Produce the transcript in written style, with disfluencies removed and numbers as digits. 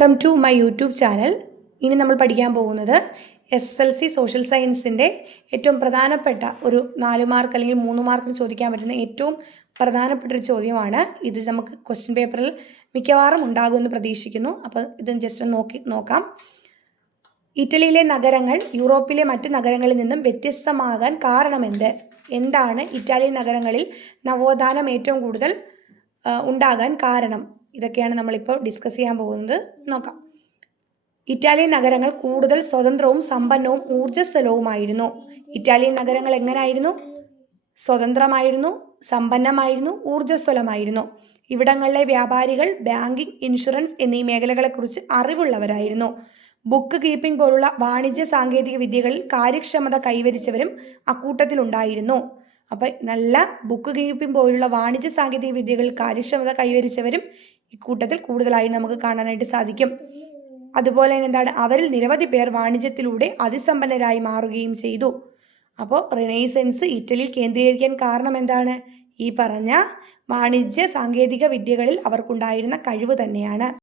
Welcome to my YouTube channel. ഇനി നമ്മൾ പഠിക്കാൻ പോകുന്നത് SSLC സോഷ്യൽ സയൻസിൻ്റെ ഏറ്റവും പ്രധാനപ്പെട്ട ഒരു 4 മാർക്ക് അല്ലെങ്കിൽ 3 മാർക്കിന് ചോദിക്കാൻ പറ്റുന്ന ഏറ്റവും പ്രധാനപ്പെട്ട ഒരു ചോദ്യമാണ്. ഇത് നമുക്ക് ക്വസ്റ്റ്യൻ പേപ്പറിൽ മിക്കവാറും ഉണ്ടാകുമെന്ന് പ്രതീക്ഷിക്കുന്നു. അപ്പോൾ ഇത് ജസ്റ്റ് നോക്കാം. ഇറ്റലിയിലെ നഗരങ്ങൾ യൂറോപ്പിലെ മറ്റ് നഗരങ്ങളിൽ നിന്നും വ്യത്യസ്തമാകാൻ കാരണമെന്ത്? എന്താണ് ഇറ്റാലിയൻ നഗരങ്ങളിൽ നവോത്ഥാനം ഏറ്റവും കൂടുതൽ ഉണ്ടാകാൻ കാരണം? ഇതൊക്കെയാണ് നമ്മളിപ്പോൾ ഡിസ്കസ് ചെയ്യാൻ പോകുന്നത്. നോക്കാം. ഇറ്റാലിയൻ നഗരങ്ങൾ കൂടുതൽ സ്വതന്ത്രവും സമ്പന്നവും ഊർജ്ജസ്വലവുമായിരുന്നു. ഇറ്റാലിയൻ നഗരങ്ങൾ എങ്ങനെയായിരുന്നു? സ്വതന്ത്രമായിരുന്നു, സമ്പന്നമായിരുന്നു, ഊർജ്ജസ്വലമായിരുന്നു. ഇവിടങ്ങളിലെ വ്യാപാരികൾ ബാങ്കിങ്, ഇൻഷുറൻസ് എന്നീ മേഖലകളെക്കുറിച്ച് അറിവുള്ളവരായിരുന്നു. ബുക്ക് കീപ്പിംഗ് പോലുള്ള വാണിജ്യ സാങ്കേതിക വിദ്യകളിൽ കാര്യക്ഷമത കൈവരിച്ചവരും അക്കൂട്ടത്തിലുണ്ടായിരുന്നു. അപ്പം നല്ല ബുക്ക് കീപ്പിംഗ് പോലുള്ള വാണിജ്യ സാങ്കേതിക വിദ്യകളിൽ കാര്യക്ഷമത കൈവരിച്ചവരും ഇക്കൂട്ടത്തിൽ കൂടുതലായി നമുക്ക് കാണാനായിട്ട് സാധിക്കും. അതുപോലെ തന്നെ എന്താണ്, അവരിൽ നിരവധി പേർ വാണിജ്യത്തിലൂടെ അതിസമ്പന്നരായി മാറുകയും ചെയ്തു. അപ്പോൾ റിനൈസൻസ് ഇറ്റലിയിൽ കേന്ദ്രീകരിക്കാൻ കാരണം എന്താണ്? ഈ പറഞ്ഞ വാണിജ്യ സാങ്കേതിക വിദ്യകളിൽ അവർക്കുണ്ടായിരുന്ന കഴിവ് തന്നെയാണ്.